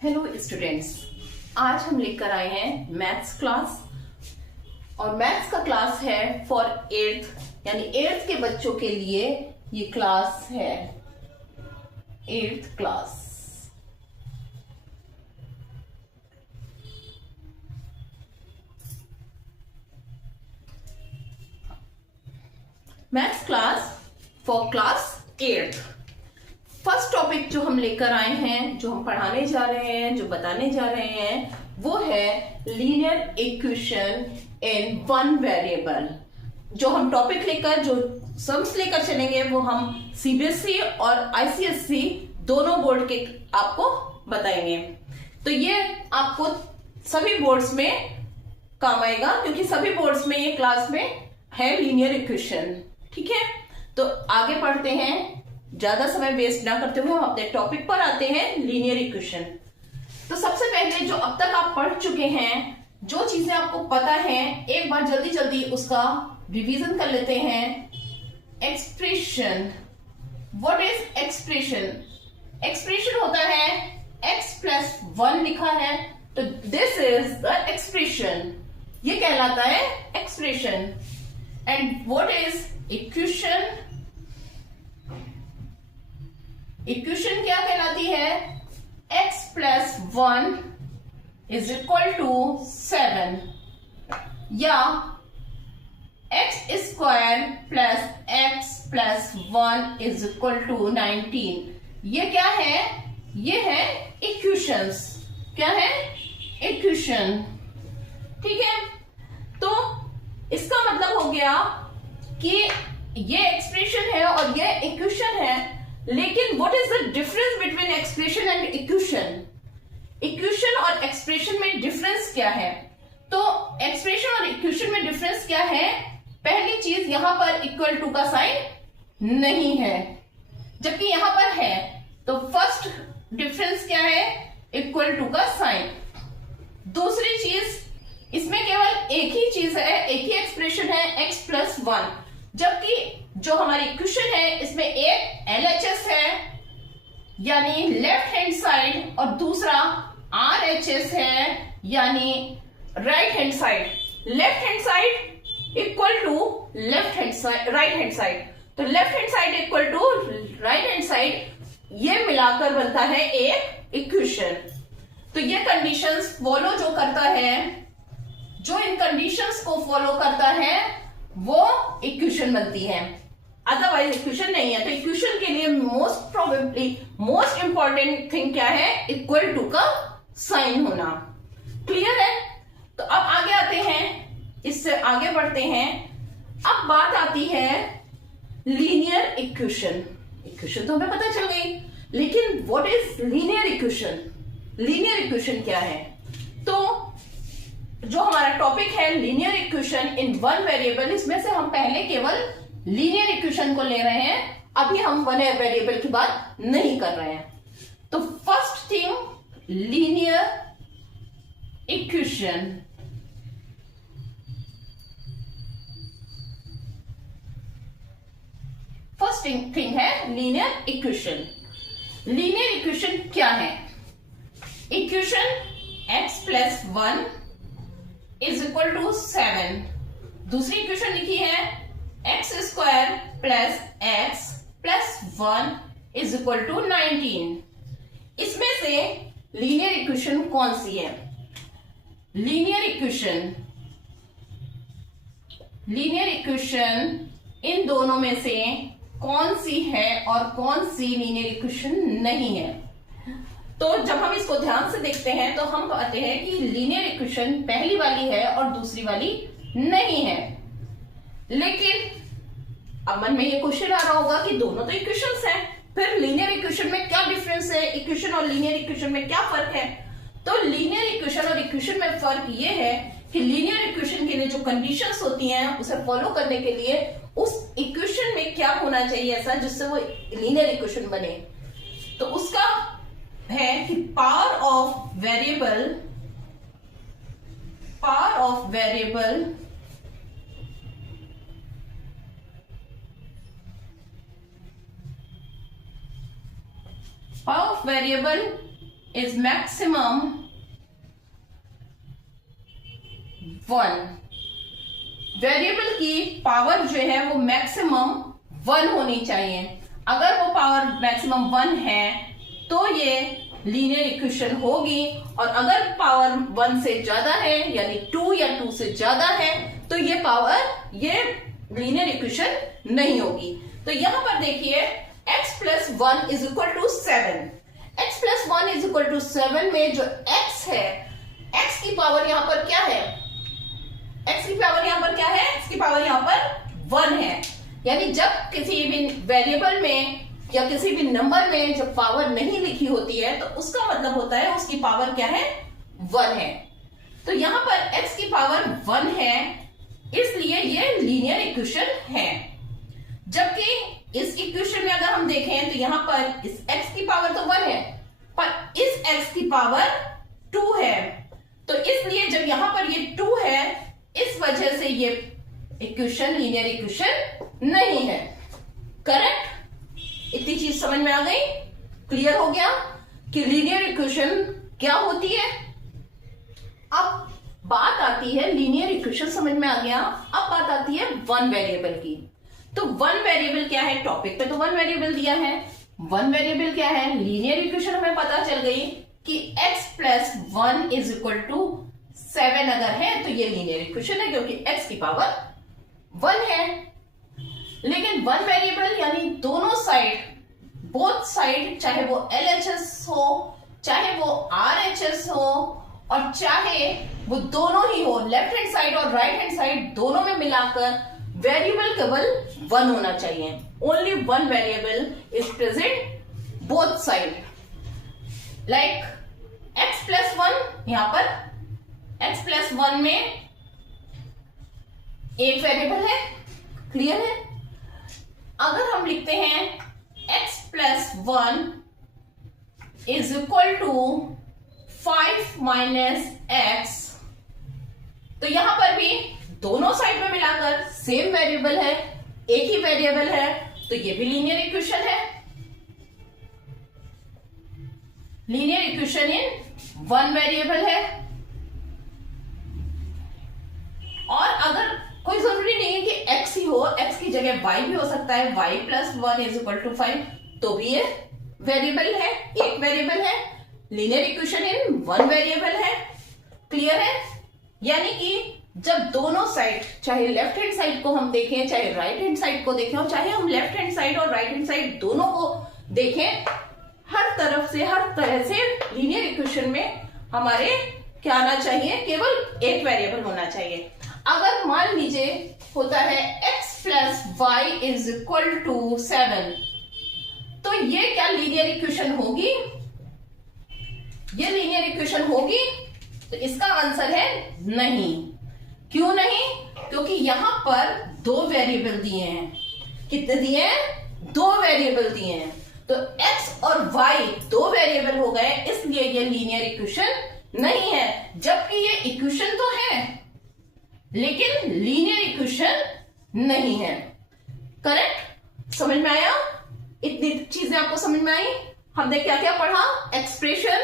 Hello students, आज हम लेकर आए हैं मैथ्स क्लास। और मैथ्स का क्लास है फॉर एट्थ, यानी एट्थ के बच्चों के लिए ये क्लास है, eighth class. Maths class for class eighth. First topic जो हम लेकर आए हैं, जो हम पढ़ाने जा रहे हैं, जो बताने जा रहे हैं, वो है linear equation in one variable. जो हम टॉपिक लेकर, जो सम्स लेकर चलेंगे, वो हम सीबीएसई और आईसीएसई दोनों बोर्ड के आपको बताएंगे। तो ये आपको सभी बोर्ड्स में काम आएगा, क्योंकि सभी बोर्ड्स में ये क्लास में है लीनियर इक्वेशन। ठीक है, तो आगे पढ़ते हैं, ज्यादा समय वेस्ट ना करते हुए हम अपने टॉपिक पर आते हैं, लीनियर इक्वेशन। तो सबसे पहले जो अब तक आप पढ़ चुके हैं, जो चीजें आपको पता है, एक बार जल्दी जल्दी उसका रिवीजन कर लेते हैं। Expression, what is expression? Expression होता है x+1 लिखा है, तो दिस इज द एक्सप्रेशन, ये कहलाता है expression. And what is equation? Equation क्या कहलाती है? x+1 = 7 या x² + x+1 = 19। ये क्या है? ये है इक्वेशंस। क्या है? इक्वेशन। ठीक है, तो इसका मतलब हो गया कि ये एक्सप्रेशन है और ये इक्वेशन है, लेकिन what is the difference between expression and equation? Equation और एक्सप्रेशन में डिफरेंस क्या है? तो एक्सप्रेशन और इक्वेशन में डिफरेंस क्या है? पहली चीज, यहां पर इक्वल टू का साइन नहीं है, जबकि यहां पर है। तो फर्स्ट डिफरेंस क्या है? इक्वल टू का साइन। दूसरी चीज, इसमें केवल एक ही चीज है, एक ही एक्सप्रेशन है, x+1, जबकि जो हमारी इक्वेशन है इसमें एक LHS है, यानी लेफ्ट हैंड साइड, और दूसरा RHS है, यानी right hand side. Left hand side equal to left hand side, right hand side. तो left hand side equal to right hand side, ये मिलाकर बनता है एक इक्वेशन। तो ये कंडीशंस फॉलो जो करता है, जो इन कंडीशंस को फॉलो करता है, वो इक्वेशन बनती है, अदरवाइज इक्वेशन नहीं है। तो इक्वेशन के लिए most probably most important thing क्या है? इक्वल टू का साइन होना। क्लियर है? तो अब आगे आते हैं, इससे आगे बढ़ते हैं। अब बात आती है लीनियर इक्वेशन। इक्वेशन तो हमें पता चल गई, लेकिन what is linear equation? Linear equation क्या है? तो जो हमारा टॉपिक है linear equation in one variable, इसमें से हम पहले केवल लीनियर इक्वेशन को ले रहे हैं, अभी हम वन वेरिएबल की बात नहीं कर रहे हैं। तो first thing, linear equation. First thing है लीनियर इक्वेशन। लीनियर इक्वेशन क्या है? Equation x+1 = 7। दूसरी इक्वेशन लिखी है x² + x+1 = 19। इसमें से लीनियर इक्वेशन कौन सी है? लीनियर इक्वेशन इन दोनों में से कौन सी है और कौन सी लीनियर इक्वेशन नहीं है? तो जब हम इसको ध्यान से देखते हैं तो हम पाते हैं कि लीनियर इक्वेशन पहली वाली है और दूसरी वाली नहीं है। लेकिन अब मन में ये क्वेश्चन आ रहा होगा कि दोनों तो इक्वेशंस हैं, फिर लीनियर इक्वेशन में क्या डिफरेंस है? इक्वेशन और लीनियर इक्वेशन में क्या फर्क है? तो लीनियर इक्वेशन और इक्वेशन में फर्क ये है कि लीनियर इक्वेशन के लिए जो कंडीशंस होती हैं, उसे फॉलो करने के लिए उस इक्वेशन में क्या होना चाहिए ऐसा जिससे वो लीनियर इक्वेशन बने। तो उसका है कि power of variable power of variable is maximum 1। Variable की पावर जो है वो मैक्सिमम 1 होनी चाहिए। अगर वो पावर मैक्सिमम 1 है तो ये लीनियर इक्वेशन होगी, और अगर पावर 1 से ज्यादा है यानी 2 या 2 से ज्यादा है तो ये लीनियर इक्वेशन नहीं होगी। तो यहां पर देखिए x plus 1 is equal to 7। x plus 1 is equal to 7 में जो x है, x की पावर यहां पर क्या है? x की पावर यहां पर क्या है? x की पावर यहां पर 1 है। यानी जब किसी भी वेरिएबल में या किसी भी नंबर में जब पावर नहीं लिखी होती है तो उसका मतलब होता है उसकी पावर क्या है? 1 है। तो यहां पर x की पावर 1 है, इसलिए ये लीनियर इक्वेशन है। जबकि इस इक्वेशन में अगर हम देखें तो यहां पर इस x की पावर तो 1 है, पर इस x की पावर 2 है। तो इसलिए जब यहां पर ये 2 है, इस वजह से ये इक्वेशन लीनियर इक्वेशन नहीं है। करेक्ट? इतनी चीज समझ में आ गई? क्लियर हो गया कि लीनियर इक्वेशन क्या होती है? अब बात आती है, लीनियर इक्वेशन समझ में आ गया, अब बात आती है वन वेरिएबल की। तो वन वेरिएबल क्या है? टॉपिक पे तो वन वेरिएबल दिया है। वन वेरिएबल क्या है? लीनियर इक्वेशन हमें पता चल गई कि x plus 1 is equal to 7 अगर है तो ये लीनियर इक्वेशन है, क्योंकि x की पावर 1 है। लेकिन वन वेरिएबल यानी दोनों साइड, बोथ साइड, चाहे वो LHS हो, चाहे वो RHS हो, और चाहे वो दोनों ही हो, लेफ्ट हैंड साइड और राइट हैंड साइड दोनों में मिलाकर वेरिएबल केवल 1 होना चाहिए। Only one variable is present both side. Like x plus 1, यहां पर x प्लस 1 में एक वेरिएबल है। क्लियर है? अगर हम लिखते हैं x plus 1 is equal to 5 minus x, तो यहां पर भी दोनों साइड में मिलाकर सेम वेरिएबल है, एक ही वेरिएबल है, तो ये भी लीनियर इक्वेशन है। Linear equation in one variable है। और अगर कोई जरूरी नहीं है कि x ही हो, x की जगह y भी हो सकता है। y plus 1 is equal to 5, तो भी ये वेरिएबल है, एक वेरिएबल है। Linear equation in one variable है। क्लियर है? यानी कि जब दोनों साइड, चाहे लेफ्ट हैंड साइड को हम देखें, चाहे राइट हैंड साइड को देखें, और चाहे हम लेफ्ट हैंड साइड और राइट हैंड साइड दोनों को देखें, हर तरफ से, हर तरह से लीनियर इक्वेशन में हमारे क्या आना चाहिए? केवल एक वेरिएबल होना चाहिए। अगर मान लीजिए होता है x plus y is equal to 7, तो ये क्या लीनियर इक्वेशन होगी? ये लीनियर इक्वेशन होगी? तो इसका आंसर है नहीं। क्यों नहीं? क्योंकि यहां पर दो वेरिएबल दिए हैं। कितने दिए हैं? दो वेरिएबल दिए हैं। तो x और y दो वेरिएबल हो गए, इसलिए ये लीनियर इक्वेशन नहीं है। जबकि ये इक्वेशन तो है लेकिन लीनियर इक्वेशन नहीं है। करेक्ट? समझ में आया? इतनी चीजें आपको समझ में आई? हमने क्या क्या पढ़ा? Expression,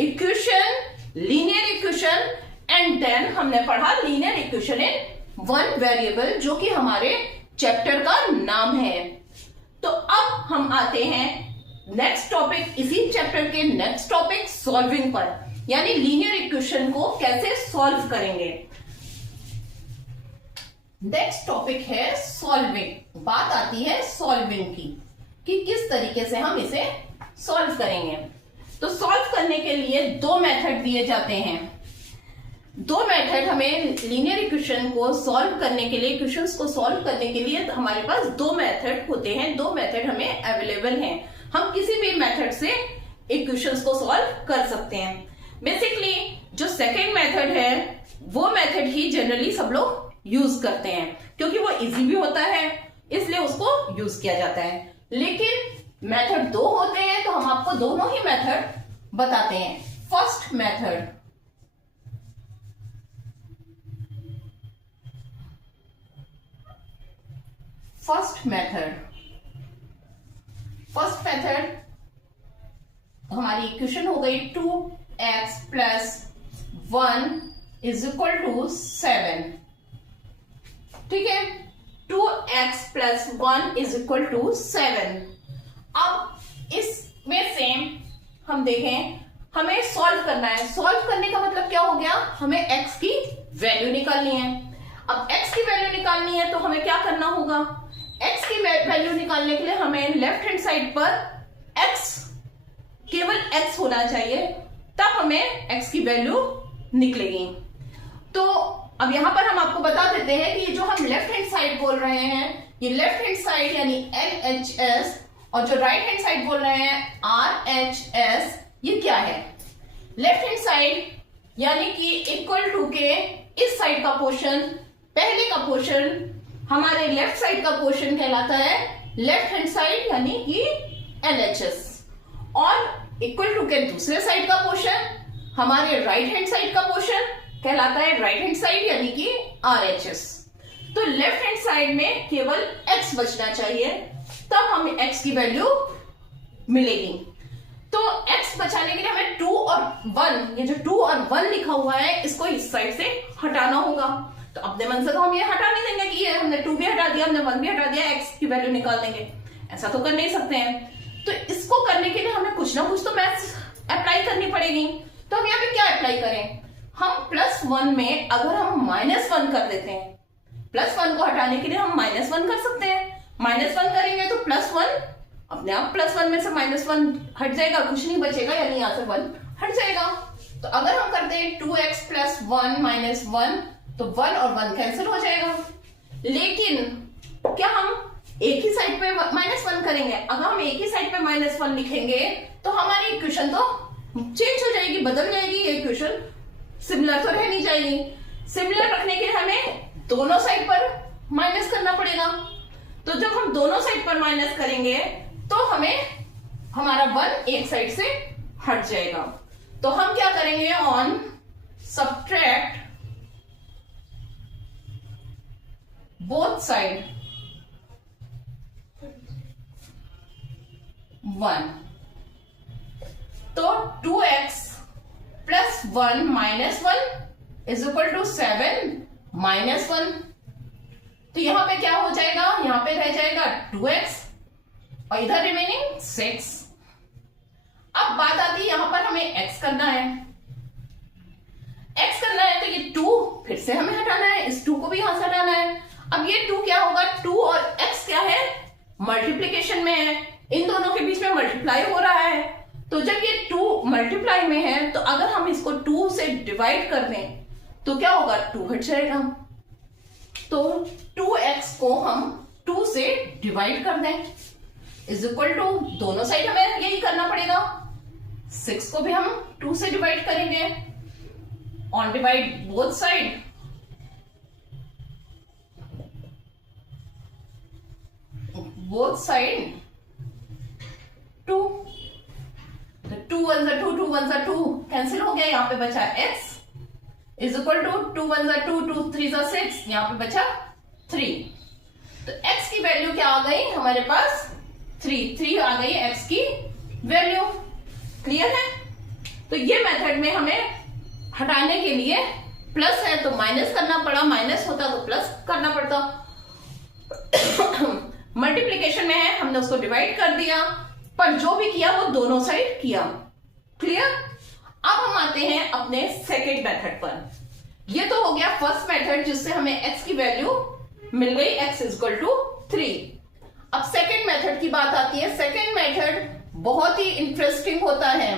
equation, linear equation, and then हमने पढ़ा linear equation in one variable, जो कि हमारे चैप्टर का नाम है। तो अब हम आते हैं नेक्स्ट टॉपिक, इसी चैप्टर के नेक्स्ट टॉपिक सॉल्विंग पर, यानी लीनियर इक्वेशन को कैसे सॉल्व करेंगे। नेक्स्ट टॉपिक है सॉल्विंग। बात आती है सॉल्विंग की कि किस तरीके से हम इसे सॉल्व करेंगे। तो सॉल्व करने के लिए दो मेथड दिए जाते हैं। दो मेथड हमें लीनियर इक्वेशन को सॉल्व करने के लिए, इक्वेशंस को सॉल्व करने के लिए हमारे पास दो मेथड होते हैं, दो मेथड हमें अवेलेबल हैं। हम किसी भी मेथड से इक्वेशंस को सॉल्व कर सकते हैं। बेसिकली जो सेकेंड मेथड है वो मेथड ही जनरली सब लोग यूज करते हैं, क्योंकि वो इजी भी होता है, इसलिए उसको यूज किया जाता है। लेकिन मेथड दो होते हैं, तो हम आपको दोनों ही मेथड बताते हैं। फर्स्ट मेथड, फर्स्ट मेथड हमारी इक्वेशन हो गई 2x plus 1 is equal to 7। ठीक है, 2x plus 1 is equal to 7। अब इसमें से हम देखें, हमें सॉल्व करना है। सॉल्व करने का मतलब क्या हो गया, हमें x की वैल्यू निकालनी है। अब x की वैल्यू निकालनी है तो हमें क्या करना होगा, x की वैल्यू निकालने के लिए हमें लेफ्ट हैंड साइड पर x, केवल x होना चाहिए, तब हमें x की वैल्यू निकलेगी। तो अब यहां पर हम आपको बता देते हैं कि जो हम लेफ्ट हैंड साइड बोल रहे हैं, ये लेफ्ट हैंड साइड यानी LHS, और जो राइट हैंड साइड बोल रहे हैं RHS, ये क्या है। लेफ्ट हैंड साइड यानी कि इक्वल टू के इस साइड का पोर्शन, पहले का पोर्शन हमारे लेफ्ट साइड का पोर्शन कहलाता है लेफ्ट हैंड साइड यानी कि LHS, और इक्वल टू के दूसरे साइड का पोर्शन हमारे राइट हैंड साइड का पोर्शन कहलाता है राइट हैंड साइड यानी कि RHS। तो लेफ्ट हैंड साइड में केवल x बचना चाहिए, तब हमें x की वैल्यू मिलेगी। तो x बचाने के लिए हमें 2 और 1, ये जो 2 और 1 लिखा हुआ है, इसको इस साइड से हटाना होगा। तो अपने मन से तो हम ये हटा नहीं देंगे कि ये हमने 2 भी हटा दिया, हमने 1 भी हटा दिया, x की वैल्यू निकाल देंगे, ऐसा तो कर नहीं सकते हैं। तो इसको करने के लिए हमें कुछ ना कुछ तो मैथ्स अप्लाई करनी पड़ेगी। तो हम यहाँ पे क्या अप्लाई करें, हम +1 में अगर हम -1 कर देते हैं, +1 को हटाने के लिए हम -1 कर सकते हैं। -1 करेंगे तो +1 अपने आप +1 में से -1 हट जाएगा, कुछ नहीं बचेगा, यानी यहाँ से 1 हट जाएगा। तो अगर हम करते हैं 2x प्लस 1 माइनस 1, तो 1 और 1 कैंसिल हो जाएगा। लेकिन क्या हम एक ही साइड पे -1 करेंगे? अगर हम एक ही साइड पे -1 लिखेंगे तो हमारी इक्वेशन तो चेंज हो जाएगी, बदल जाएगी, ये इक्वेशन सिमिलर तो रह नहीं जाएगी। सिमिलर रखने के लिए हमें दोनों साइड पर माइनस करना पड़ेगा। तो जब हम दोनों साइड पर माइनस करेंगे तो हमें हमारा 1 एक साइड से हट जाएगा। तो हम क्या करेंगे, ऑन सब्ट्रैक्ट बोथ साइड 1, तो 2x plus 1 minus 1 is equal to 7 minus 1। तो यहां पे क्या हो जाएगा, यहां पे रह जाएगा 2x और इधर रिमेनिंग 6। अब बात आती है यहां पर हमें x करना है। x करना है तो ये 2 फिर से हमें हटाना है, इस 2 को भी यहां से हटाना है। अब ये 2 क्या होगा, 2 और x क्या है, मल्टीप्लीकेशन में है, इन दोनों के बीच में मल्टीप्लाई हो रहा है। तो जब ये 2 मल्टीप्लाई में है तो अगर हम इसको 2 से डिवाइड कर दें तो क्या होगा, 2 हट जाएगा। तो 2x को हम 2 से डिवाइड कर दें इज इक्वल टू, दोनों साइड हमें यही करना पड़ेगा। 6 को भी हम 2 से डिवाइड करेंगे, on divide both side, both side 2। तो 2 1 जा 2, 2 1 जा 2 कैंसिल हो गया, यहां पे बचा x इज इक्वल टू 2 1 जा 2, 2 3 जा 6, यहां पे बचा 3। तो x की वैल्यू क्या आ गई हमारे पास, 3 आ गई x की वैल्यू। क्लियर है? तो ये मेथड में हमें हटाने के लिए प्लस है तो माइनस करना पड़ा, माइनस होता तो प्लस करना पड़ता। मल्टीप्लीकेशन में है, हमने उसको डिवाइड कर दिया, पर जो भी किया वो दोनों साइड किया। क्लियर? अब हम आते हैं अपने सेकेंड मेथड पर। ये तो हो गया फर्स्ट मेथड जिससे हमें x की वैल्यू मिल गई, x इज इक्वल टू 3। अब सेकेंड मेथड की बात आती है। सेकेंड मेथड बहुत ही इंटरेस्टिंग होता है,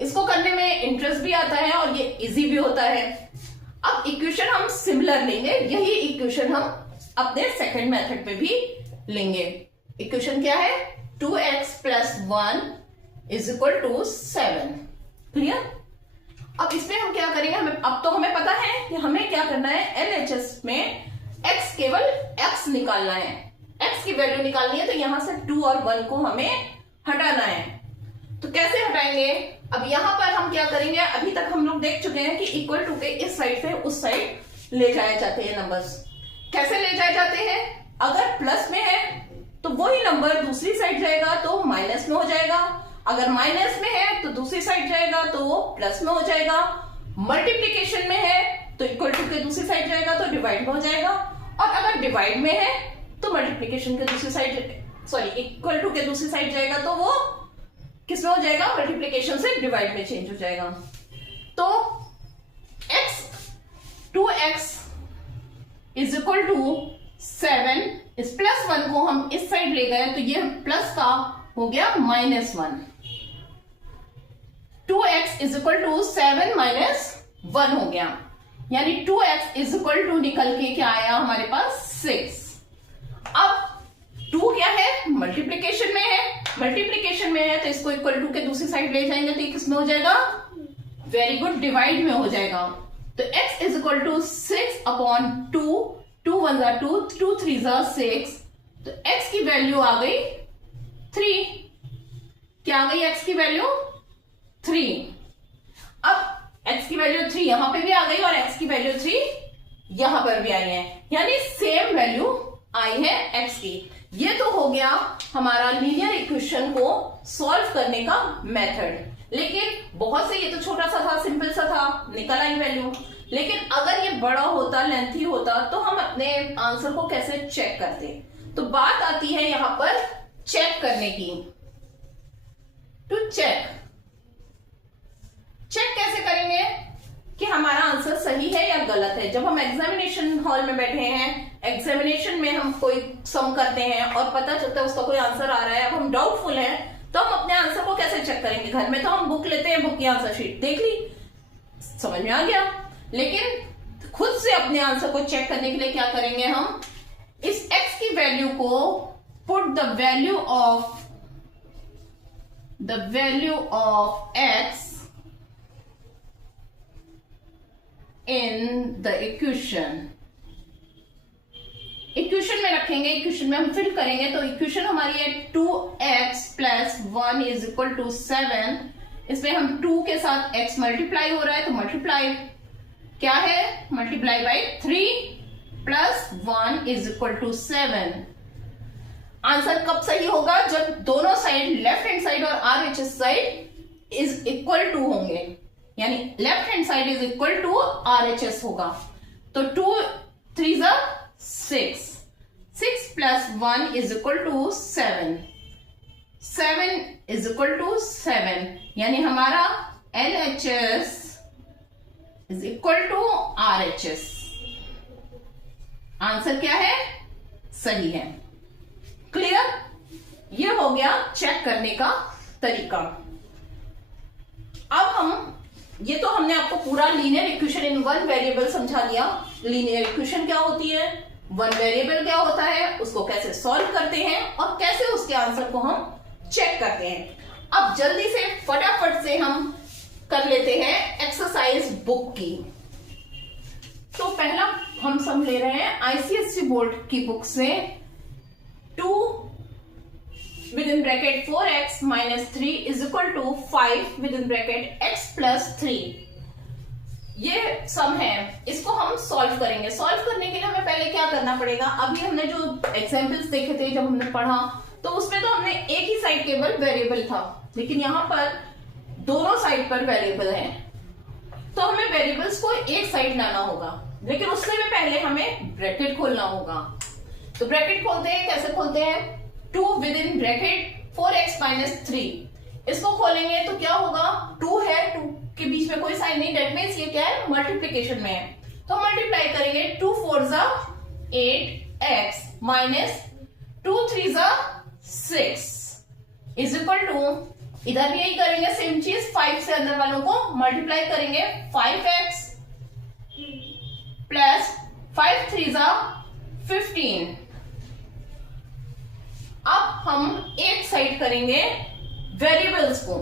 इसको करने में इंटरेस्ट भी आता है और ये इजी भी होता है। अब इक्वेशन हम सिमिलर लेंगे, यही इक्वेशन हम अपने सेकेंड मेथड पे भी लेंगे। इक्वेशन क्या है, 2x plus 1 is equal to 7। Clear? अब इसमें हम क्या करेंगे, अब तो हमें पता है कि हमें क्या करना है, LHS में x केवल x निकालना है, x की वैल्यू निकालनी है। तो यहां से 2 और 1 को हमें हटाना है। तो कैसे हटाएंगे, अब यहां पर हम क्या करेंगे, अभी तक हम लोग देख चुके हैं कि इक्वल टू के इस साइड से उस साइड ले जाए जाते हैं नंबर्स। कैसे ले जाए जाते हैं, अगर प्लस में है तो वही नंबर दूसरी साइड जाएगा तो माइनस में हो जाएगा, अगर माइनस में है तो दूसरी साइड जाएगा तो वो प्लस में हो जाएगा, मल्टीप्लीकेशन में है तो इक्वल टू के दूसरी साइड जाएगा तो डिवाइड में हो जाएगा, और अगर डिवाइड में है तो मल्टीप्लीकेशन के दूसरी साइड इक्वल टू के दूसरी साइड जाएगा तो वो किसमें हो जाएगा, मल्टीप्लीकेशन से डिवाइड में चेंज हो जाएगा। तो x 2x is equal to 7, इस प्लस 1 को हम इस साइड ले गए तो ये प्लस का हो गया -1। 2x इज इक्वल टू 7 - 1 हो गया, यानी 2x इज इक्वल टू निकल के क्या आया हमारे पास 6। अब 2 क्या है, मल्टीप्लीकेशन में है, मल्टीप्लीकेशन में है तो इसको इक्वल टू के दूसरी साइड ले जाएंगे तो ये किसमें हो जाएगा, वेरी गुड, डिवाइड में हो जाएगा। तो x इज इक्वल टू 6/2, 2 1 2, 2 3 6, तो x की वैल्यू आ गई 3। क्या आ गई x की वैल्यू 3। अब x की वैल्यू 3 यहां पे भी आ गई और x की वैल्यू 3 यहां पर भी आई है, यानी सेम वैल्यू आई है x की। ये तो हो गया हमारा लीनियर इक्वेशन को सॉल्व करने का मेथड। लेकिन बहुत से, ये तो छोटा सा था, सिंपल सा था, निकल आई वैल्यू। लेकिन अगर ये बड़ा होता, लेंथी होता, तो हम अपने आंसर को कैसे चेक करते। तो बात आती है यहां पर चेक करने की। टू चेक कैसे करेंगे कि हमारा आंसर सही है या गलत है। जब हम एग्जामिनेशन हॉल में बैठे हैं, एग्जामिनेशन में हम कोई सम करते हैं और पता चलता है उसका कोई आंसर आ रहा है, अब हम डाउटफुल हैं, तो हम अपने आंसर को कैसे चेक करेंगे। घर में तो हम बुक लेते हैं, बुक की आंसर शीट देख ली, समझ में आ गया। लेकिन खुद से अपने आंसर को चेक करने के लिए क्या करेंगे, हम इस x की वैल्यू को put the value of x in the equation में रखेंगे, इक्वेशन में हम फिल करेंगे। तो इक्वेशन हमारी है 2x + 1 इज इक्वल टू 7। इसमें हम 2 के साथ x मल्टीप्लाई हो रहा है तो मल्टीप्लाई क्या है, multiply by 3 + 1 is equal to 7। Answer कब सही होगा, जब दोनों साइड, लेफ्ट हैंड साइड और RHS side is equal to होंगे, यानी left hand side is equal to RHS होगा। तो 2 3 6, 6 + 1 is equal to 7, 7 is equal to 7, यानी हमारा LHS is equal to RHS। Answer क्या है, सही है। क्लियर, ये हो गया चेक करने का तरीका। अब हम, ये तो हमने आपको पूरा linear equation in one variable समझा दिया। लीनियर इक्वेशन क्या होती है, वन वेरिएबल क्या होता है, उसको कैसे सॉल्व करते हैं और कैसे उसके आंसर को हम चेक करते हैं। अब जल्दी से फटाफट से हम कर लेते हैं एक्सरसाइज बुक की। तो पहला हम सम ले रहे हैं ICSE बोर्ड की बुक से। 2 within bracket 4x - 3 is equal to 5 within bracket x + 3। ये सम है, इसको हम सॉल्व करेंगे। सॉल्व करने के लिए हमें पहले क्या करना पड़ेगा, अभी हमने जो एग्जाम्पल्स देखे थे, जब हमने पढ़ा तो उसमें तो हमने एक ही साइड केवल वेरिएबल था, लेकिन यहाँ पर दोनों साइड पर वेरिएबल है, तो हमें वेरिएबल्स को एक साइड लाना होगा। लेकिन उससे भी पहले हमें ब्रैकेट खोलना होगा। तो ब्रैकेट खोलते हैं, कैसे खोलते हैं, 2 within bracket 4x - 3, इसको खोलेंगे तो क्या होगा, 2 है, 2 के बीच में कोई साइन नहीं, डेट मीन्स ये क्या है, मल्टीप्लीकेशन में है। तो मल्टीप्लाई करेंगे, 2 4 8x - 2 3 6 इज इक्वल टू, इधर भी यही करेंगे सेम चीज, 5 से अंदर वालों को मल्टीप्लाई करेंगे, 5x + 5 3 15। अब हम एक साइड करेंगे वेरिएबल्स को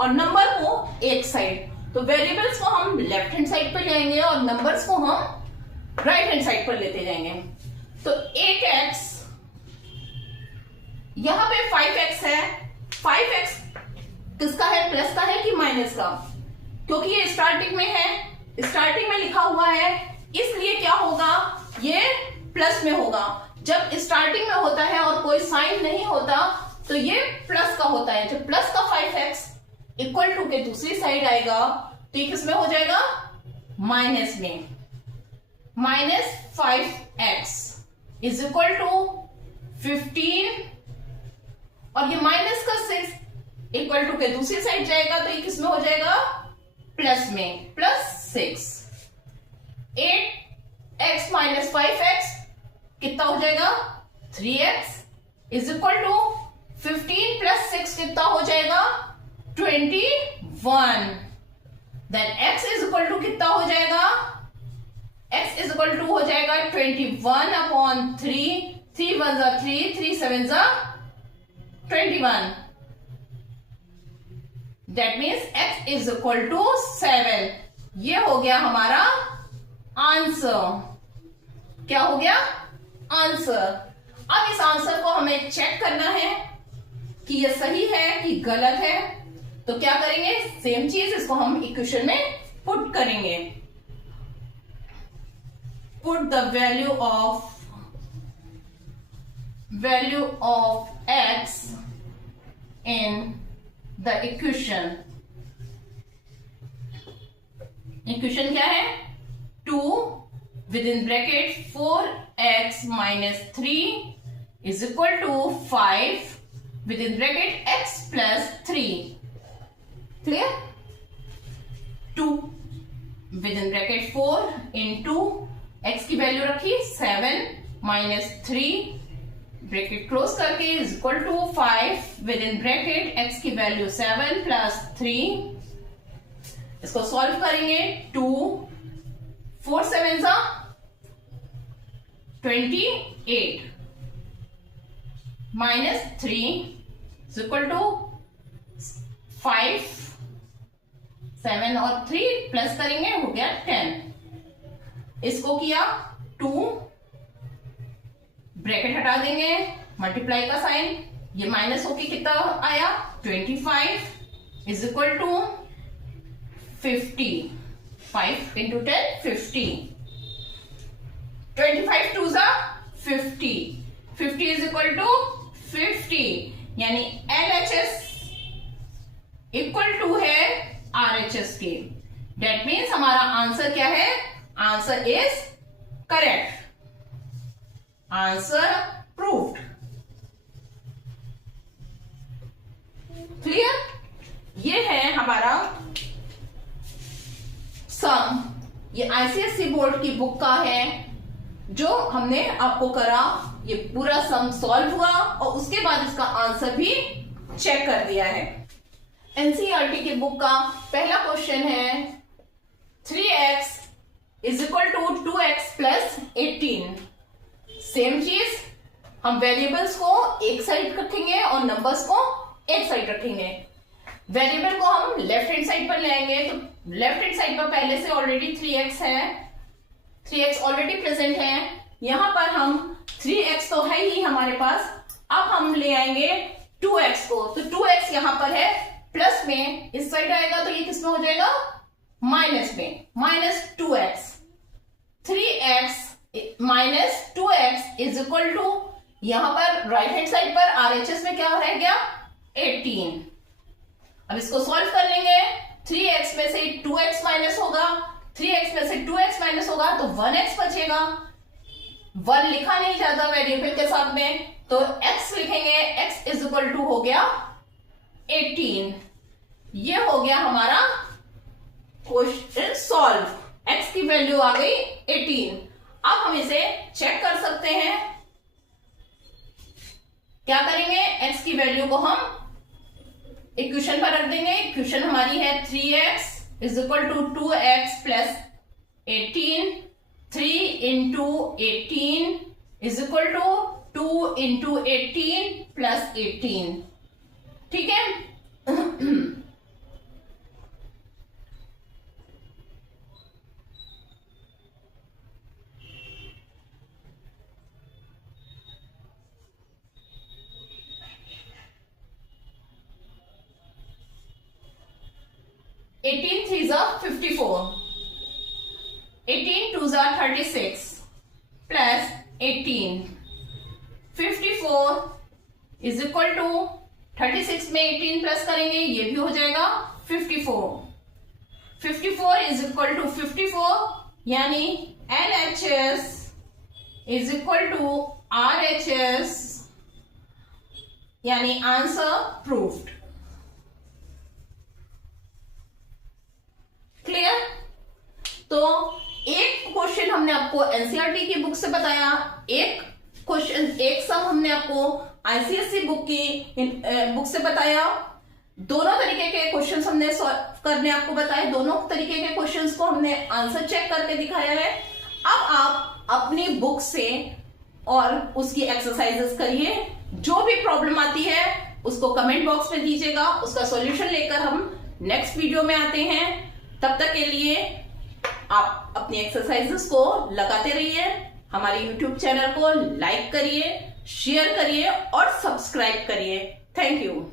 और नंबर को एक साइड। तो वेरिएबल्स को हम लेफ्ट हैंड साइड पर लेंगे और नंबर्स को हम राइट हैंड साइड पर लेते जाएंगे। तो 8x, यहां पे 5x है, 5x किसका है, प्लस का है कि माइनस का, क्योंकि ये स्टार्टिंग में है, स्टार्टिंग में लिखा हुआ है, इसलिए क्या होगा, ये प्लस में होगा। जब स्टार्टिंग में होता है और कोई साइन नहीं होता तो ये प्लस का होता है। जब प्लस का 5x इक्वल टू के दूसरी साइड आएगा तो ये किसमें हो जाएगा, माइनस में। -5x इज इक्वल टू 15 और ये माइनस का 6 इक्वल टू के दूसरी साइड जाएगा तो ये किसमें हो जाएगा, प्लस में, +6। 8x - 5x कितना हो जाएगा, 3x इज इक्वल टू 15 + 6 कितना हो जाएगा, 21। Then x is equal to कितना हो जाएगा, x इज इक्वल टू हो जाएगा 21/3। 3 1 = 3, 3 7 = 21। That means x is equal to 7। ये हो गया हमारा आंसर। क्या हो गया, आंसर। अब इस आंसर को हमें चेक करना है कि ये सही है कि गलत है। तो क्या करेंगे, सेम चीज इसको हम इक्वेशन में पुट करेंगे। Put the value of x in the equation। Equation क्या है, 2 within bracket 4x - 3 is equal to 5 within bracket x plus 3। Clear. 2 within bracket 4 into x की वैल्यू रखी 7 - 3 ब्रैकेट क्लोज करके is equal to 5 within bracket x की value 7 + 3। इसको solve करेंगे। 2 4 7 = 28 -3 is equal to 5 7 और 3 plus करेंगे, हो गया 10। इसको किया 2 ब्रैकेट हटा देंगे, मल्टीप्लाई का साइन, ये माइनस होके कितना आया, 25 is equal to 50। 5 × 10 50। 25 2 = 50। 50 is equal to 50, यानी LHS इक्वल टू है RHS के। डेट मीन्स हमारा आंसर क्या है, answer is correct. Answer proved. Clear. ये है हमारा सम। ये ICSE बोर्ड की बुक का है जो हमने आपको करा। ये पूरा सम सॉल्व हुआ और उसके बाद इसका आंसर भी चेक कर दिया है। NCERT की बुक का पहला क्वेश्चन है 3x is equal to 2x + 18। Same चीज, हम वेरिएबल्स को एक साइड रखेंगे और नंबर्स को एक साइड रखेंगे। वेरिएबल को हम लेफ्ट हैंड साइड पर ले आएंगे तो लेफ्ट हैंड साइड पर पहले से ऑलरेडी 3x है, 3x ऑलरेडी प्रेजेंट है। यहां पर हम 3x तो है ही हमारे पास, अब हम ले आएंगे 2x को। तो 2x यहां पर है प्लस में, इस साइड आएगा तो ये किसमें हो जाएगा, माइनस में, -2x। 3x - 2x is equal to, यहां पर राइट हैंड साइड पर RHS में क्या रह गया, 18। अब इसको सॉल्व कर लेंगे। 3x में से 2x माइनस होगा, 3x में से 2x माइनस होगा तो 1x बचेगा। 1 लिखा नहीं जाता वेरिएबल के साथ में, तो x लिखेंगे। x इज इक्वल टू हो गया 18। ये हो गया हमारा क्वेश्चन सॉल्व। x की वैल्यू आ गई 18। अब हम इसे चेक कर सकते हैं। क्या करेंगे, x की वैल्यू को हम इक्वेशन पर रख देंगे। इक्वेशन हमारी है 3x is equal to 2x + 18। 3 × 18 is equal to 2 × 18 + 18। ठीक है। 18 3s are 54, 18 2s are 36 plus 18, 54 is equal to 36 में 18 प्लस करेंगे, ये भी हो जाएगा 54। 54 इज इक्वल टू 54, यानी LHS is equal to RHS, यानी आंसर प्रूव्ड। क्लियर? तो एक क्वेश्चन हमने आपको एनसीईआरटी की बुक से बताया, एक क्वेश्चन, एक सम हमने आपको आईसीएसई बुक से बताया। दोनों तरीके के क्वेश्चंस हमने सॉल्व करने आपको बताए, दोनों तरीके के क्वेश्चंस को हमने आंसर चेक करके दिखाया है। अब आप अपनी बुक से और उसकी एक्सरसाइजेस करिए, जो भी प्रॉब्लम आती है उसको कमेंट बॉक्स में दीजिएगा, उसका सॉल्यूशन लेकर हम नेक्स्ट वीडियो में आते हैं। तब तक के लिए आप अपनी एक्सरसाइजेस को लगाते रहिए, हमारे यूट्यूब चैनल को लाइक करिए, शेयर करिए और सब्सक्राइब करिए। Thank you.